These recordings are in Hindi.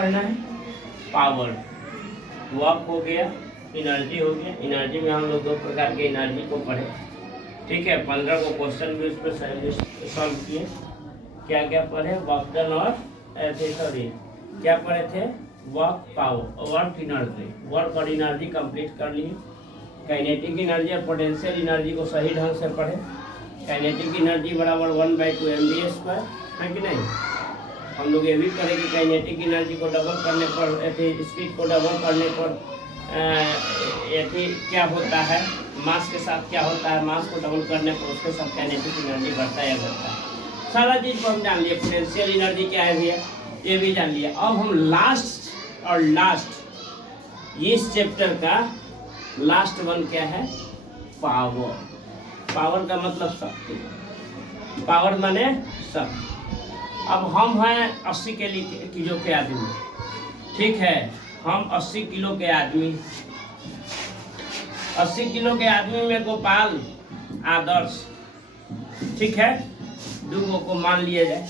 पढ़ना है? पावर। वर्क हो गया, एनर्जी हो गया। एनर्जी में हम लोग दो प्रकार के एनर्जी को पढ़े, ठीक है। 15 को क्वेश्चन भी उस पर सॉल्व किए। क्या क्या पढ़े? वर्क डन और सॉरी क्या पढ़े थे? Work power, work energy, work और एनर्जी कंप्लीट कर लिए। काइनेटिक एनर्जी और पोटेंशियल एनर्जी को सही ढंग से पढ़े। काइनेटिक एनर्जी बराबर 1/2 mv², है कि नहीं? हम लोग ये भी पढ़े कि काइनेटिक एनर्जी को डबल करने पर, स्पीड को डबल करने पर क्या होता है, मास के साथ क्या होता है, मास को डबल करने पर उसके साथ काइनेटिक एनर्जी बढ़ता है या घटता है। सारा चीज़ को हम जान लिए। पोटेंशियल एनर्जी क्या है भैया, ये भी जान लिया। अब हम लास्ट इस चैप्टर का लास्ट वन क्या है? पावर। पावर का मतलब शक्ति। पावर माने शक्ति। अब हम हैं 80 किलो के आदमी, ठीक है। हम 80 किलो के आदमी, 80 किलो के आदमी में गोपाल आदर्श, ठीक है, दो को मान लिया जाए।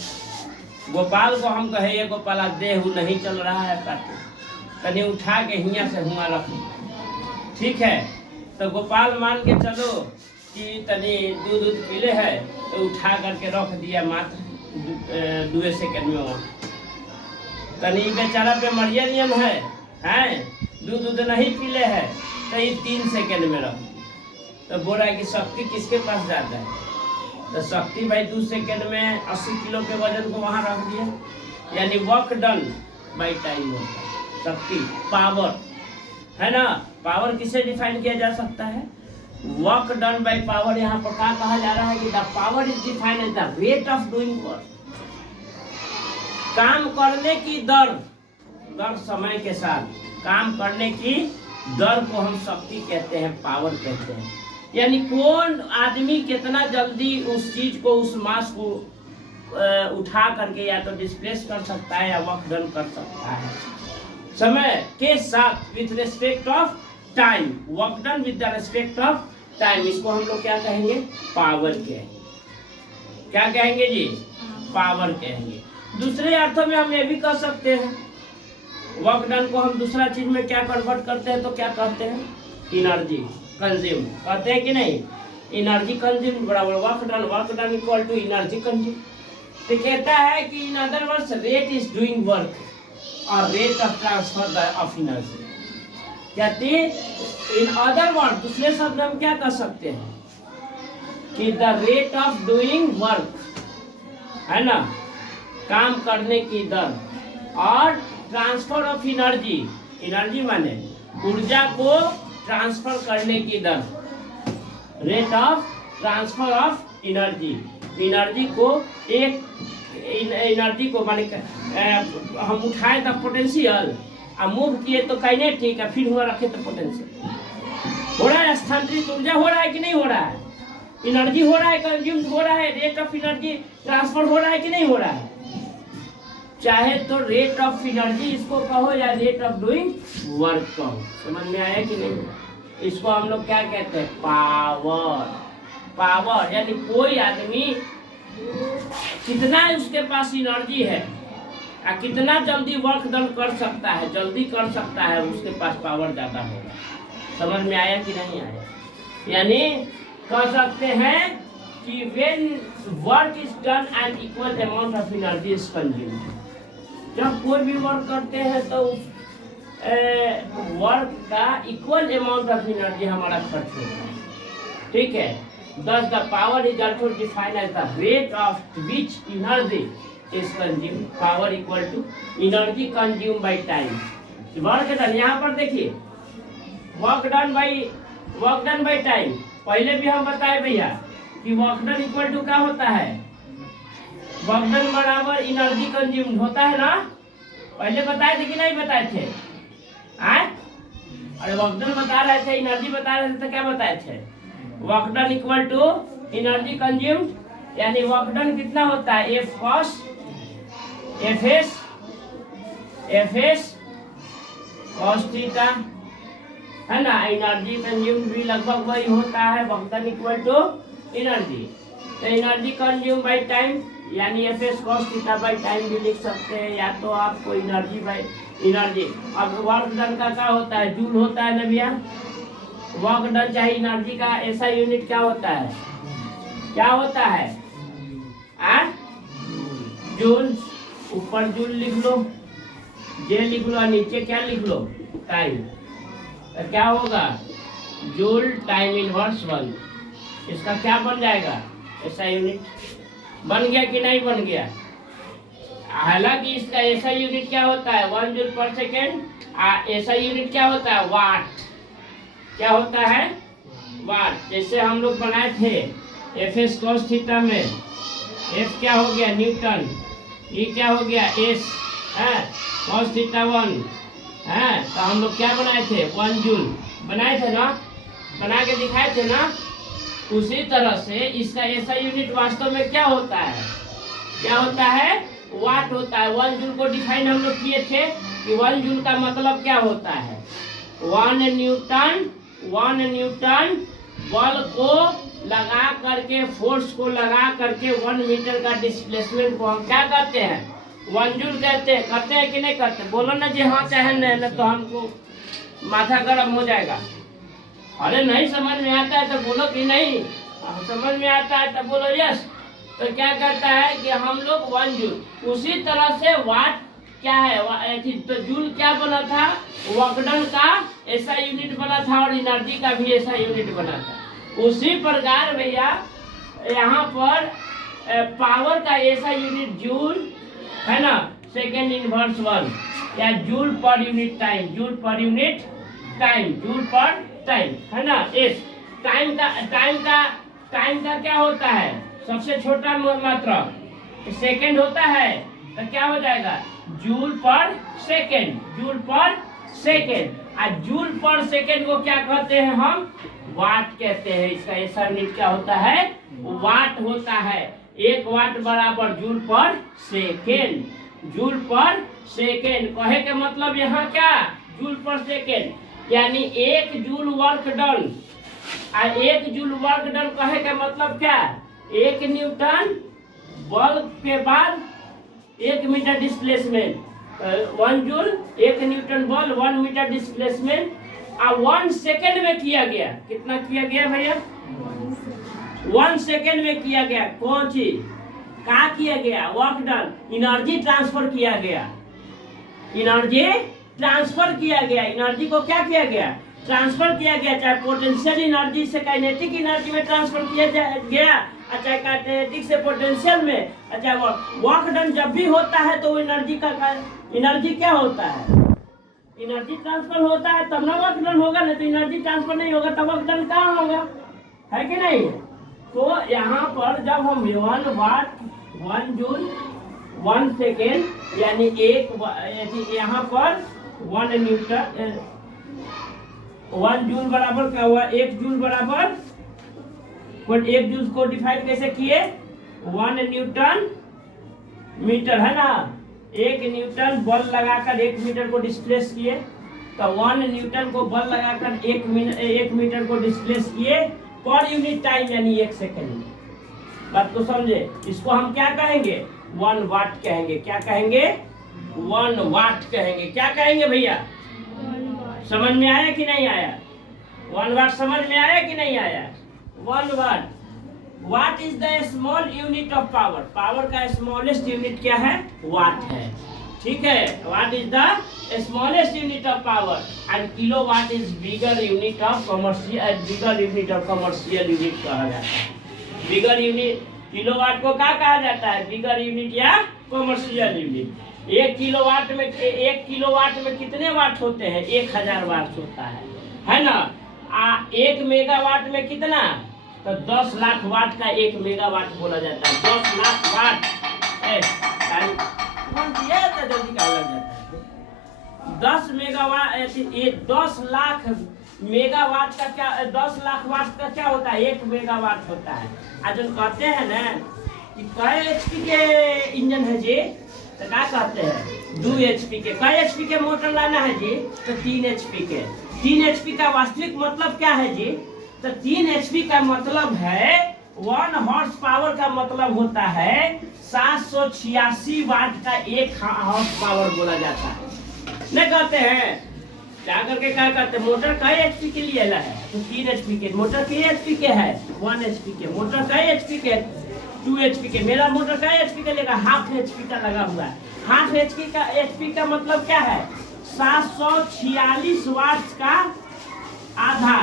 गोपाल को हम कहे ये गोपाला देह नहीं चल रहा है, काटे तनी उठा के हियाँ से हुआ रख, ठीक है। तो गोपाल मान के चलो कि तनी दूध पीले है, तो उठा करके रख दिया मात्र 2 सेकंड में वहाँ। तनी बेचारा पे मरिया नियम है, दूध नहीं पीले है, तो ये 3 सेकंड में रख। तो बोल रहा है कि शक्ति किसके पास जाता है? तो शक्ति भाई 2 सेकंड में 80 किलो के वजन को वहाँ रख दिया, यानी वर्क डन बाई टाइम होता है। शक्ति पावर है ना। पावर किसे डिफाइन किया जा सकता है? Work done by power. यहाँ पर क्या कहा जा रहा है कि the power is defined as the rate of doing work. काम करने की दर समय के साथ काम करने की दर को हम शक्ति कहते हैं, पावर कहते हैं। यानी कौन आदमी कितना जल्दी उस चीज को, उस मास को उठा करके या तो डिस्प्लेस कर सकता है या वर्क डन कर सकता है समय के साथ, with respect of time. Work done with the respect of time, इसको हम लोग क्या कहेंगे? पावर कहेंगे। क्या कहेंगे जी? पावर कहेंगे। दूसरे अर्थों में हम ये भी कह सकते हैं, वर्क डन को हम दूसरा चीज में क्या कन्वर्ट करते हैं, तो क्या कहते हैं? एनर्जी कंज्यूम कहते हैं कि नहीं? एनर्जी कंज्यूम बराबर work done equal to energy consume. तो कहता है कि in other words rate is doing work और rate of transfer of energy. कहते इन अदर वर्ड, दूसरे शब्द हम क्या कह सकते हैं कि the rate of doing work, है ना, काम करने की दर, और ट्रांसफर ऑफ एनर्जी, एनर्जी माने ऊर्जा को ट्रांसफर करने की दर, rate of transfer of energy. Energy को एनर्जी को माने हम उठाए तो पोटेंशियल, मूव किए तो काइनेटिक, फिर हुआ रखे तो पोटेंशियल। हो रहा है स्थानांतरित ऊर्जा हो रहा है कि नहीं हो रहा है? एनर्जी हो रहा है, कंज्यूम हो रहा है, रेट ऑफ एनर्जी ट्रांसफर हो रहा है कि नहीं हो रहा है? चाहे तो रेट ऑफ एनर्जी इसको कहो या रेट ऑफ डूइंग वर्क कहो। समझ में आया कि नहीं? इसको हम लोग क्या कहते हैं? पावर। पावर यानी कोई आदमी कितना उसके पास एनर्जी है, कितना जल्दी वर्क डन कर सकता है, जल्दी कर सकता है, उसके पास पावर ज्यादा होगा। समझ में आया कि नहीं आया? यानी कह सकते हैं कि when work is done and equal amount of energy is consumed, जब कोई भी वर्क करते हैं तो वर्क का इक्वल अमाउंट ऑफ एनर्जी हमारा खर्च होता है, ठीक है। Thus the power is also defined as the rate of which energy is consumed. Power equal to energy consumed by time. Work done, यहाँ पर देखिए वर्क डन बाई टाइम। पहले भी हम बताए भैया कि वर्क डन इक्वल टू क्या होता है? वर्क डन बराबर एनर्जी कंज्यूम्ड होता है ना। पहले बताए थे कि नहीं बताए थे? अरे वर्क डन बता रहे थे, एनर्जी बता रहे थे, तो क्या बताए थे? Work done equal to energy consumed, यानी वर्क डन कितना होता है? F cos F S cos theta, है ना। एनर्जी कंज्यूम भी लगभग वही होता है, work done equal to energy. तो एनर्जी कंज्यूम बाय टाइम यानी F S cos theta by time भी लिख सकते हैं, या तो आपको एनर्जी बाई एनर्जी। अब वर्क डन का क्या होता है, जूल होता है ना भैया। वर्क डन चाहे एनर्जी का ऐसा यूनिट क्या होता है, क्या होता है जूल। ऊपर जूल लिख लो, जे लिख लो, नीचे क्या लिख लो, टाइम। तो क्या होगा, जूल टाइम इनवर्स 1। इसका क्या बन जाएगा, ऐसा यूनिट बन गया कि नहीं बन गया। हालांकि इसका ऐसा यूनिट क्या होता है 1 जूल पर सेकेंड, ऐसा यूनिट क्या होता है वाट। क्या होता है वाट। जैसे हम लोग बनाए थे एफ एस कॉस थीटा में, एफ क्या हो गया न्यूटन, ये क्या हो गया एस है, कॉस थीटा 1 है। तो हम लोग क्या बनाए थे 1 जूल बनाए थे ना, बना के दिखाए थे ना। उसी तरह से इसका ऐसा यूनिट वास्तव में क्या होता है, क्या होता है वाट होता है। 1 जूल को डिफाइन हम लोग किए थे कि 1 जूल का मतलब क्या होता है 1 न्यूटन बल को लगा करके, फोर्स को लगा करके 1 मीटर का डिस्प्लेसमेंट को हम क्या कहते हैं 1 जूल कहते हैं। करते हैं कि नहीं करते, बोलो ना जी हाँ चाहे नहीं, तो हमको माथा गर्म हो जाएगा। अरे नहीं समझ में आता है तो बोलो कि नहीं, समझ में आता है तो बोलो यस। तो क्या करता है कि हम लोग 1 जूल, उसी तरह से वाट क्या है, तो जूल क्या बना था वर्कडन का ऐसा यूनिट बना था, और एनर्जी का भी ऐसा यूनिट बना था। उसी प्रकार भैया यहाँ पर पावर का ऐसा यूनिट जूल है ना, सेकेंड इनवर्स 1, या joule per unit time, joule per unit time, joule पर टाइम है ना। इस टाइम का क्या होता है, सबसे छोटा मात्रा सेकेंड होता है। तो क्या हो जाएगा जूल पर सेकेंड, जूल पर सेकेंड। और जूल पर सेकेंड को क्या कहते हैं हम वाट कहते हैं। इसका ऐसा यूनिट क्या होता है वाट होता है। 1 वाट बराबर जूल पर सेकेंड, जूल पर सेकेंड। कहे के मतलब यहाँ क्या जूल पर सेकेंड, यानी 1 joule work done. 1 joule work done कहे का मतलब क्या, 1 न्यूटन बल के बाद 1 मीटर डिस्प्लेसमेंट, 1 जूल 1 न्यूटन बल 1 मीटर डिस्प्लेसमेंट, और 1 सेकेंड में किया गया। कितना किया गया भैया 1 सेकेंड में किया गया। कौन चीज क्या किया गया, वर्क डन, एनर्जी ट्रांसफर किया गया, एनर्जी ट्रांसफर किया गया। एनर्जी को क्या किया गया ट्रांसफर किया गया, चाहे पोटेंशियल एनर्जी से काइनेटिक एनर्जी में ट्रांसफर किया गया, चाहे काइनेटिक से पोटेंशियल में। अच्छा वर्क डन जब भी होता है तो एनर्जी का एनर्जी क्या होता है, एनर्जी ट्रांसफर होता है तब ना वर्क डन होगा, नहीं तो एनर्जी ट्रांसफर नहीं होगा तब वर्क डन कहाँ होगा, है कि नहीं। तो यहाँ पर जब हम 1 वाट 1 जूल 1 सेकेंड यानी 1 यहाँ पर 1 न्यूटन 1 जूल बराबर क्या हुआ 1 जूल बराबर 1 जूल को डिफाइन कैसे किए 1 न्यूटन मीटर है ना। 1 न्यूटन बल लगाकर 1 मीटर को डिस्प्लेस किए, तो 1 न्यूटन को बल लगाकर 1 मीटर को डिस्प्लेस किए पर यूनिट टाइम यानी 1 सेकेंड। बात को समझे, इसको हम क्या कहेंगे 1 वाट कहेंगे। क्या कहेंगे 1 वाट कहेंगे। क्या कहेंगे भैया, समझ में आया कि नहीं आया, 1 वाट समझ में आया कि नहीं आया। 1 watt, watt is the small unit of power. Power का स्मॉलेस्ट यूनिट क्या है वाट है, ठीक है। Watt is the smallest unit of power and kilowatt is bigger unit of commercial, bigger unit of commercial unit कहा जाता है। बिगर यूनिट किलो वाट को क्या कहा जाता है, बिगर यूनिट या कमर्शियल यूनिट। 1 किलोवाट में 1 किलोवाट में कितने वाट होते हैं 1000 वाट होता है ना। 1 मेगावाट में कितना, तो 10 लाख वाट का 1 मेगावाट बोला जाता है। 10 लाख वाट जल्दी कहा जाता है 10 मेगावाट, 10 लाख मेगावाट का क्या, 10 लाख वाट का क्या होता है 1 मेगावाट होता है। आज जो कहते हैं ना कि कई एचपी के इंजन है जी, तो क्या कहते हैं 2 एचपी के। कई एचपी के मोटर लाना है जी, तो 3 एचपी के। 3 एचपी का वास्तविक मतलब क्या है जी, तो 3 एचपी का मतलब है 1 हॉर्स पावर का मतलब होता है 786 वाट का 1 हॉर्स पावर बोला जाता है। नहीं कहते हैं क्या करके क्या कहते हैं, मोटर कई एचपी के लिए है तो 3 एचपी के, मोटर कई एचपी के है 1 एचपी के, मोटर कई एचपी के 2 एचपी के, मेरा मोटर कई एचपी का लेगा, हाफ एचपी का लगा हुआ है। हाफ एचपी का मतलब क्या है, 746 वाट का आधा,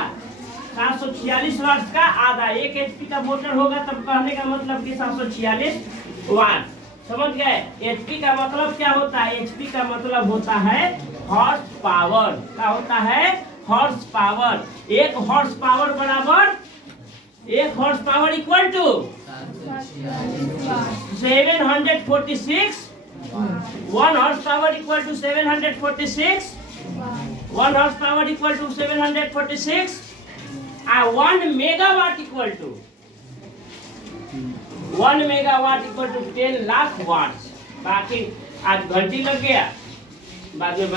746 वाट का आधा। 1 एचपी का मोटर होगा तब कहने का मतलब कि 746 वाट। समझ गए? एचपी का मतलब क्या होता है, एचपी का मतलब होता है हॉर्स पावर। क्या होता है, हॉर्स पावर। 1 हॉर्स पावर बराबर 1 horsepower equal to 746। 1 horsepower equal to 746। 1 horsepower equal to 746 और 1 megawatt equal to 1 megawatt equal to 10 lakh watt. बाकी आज घंटी लग गया, बाद में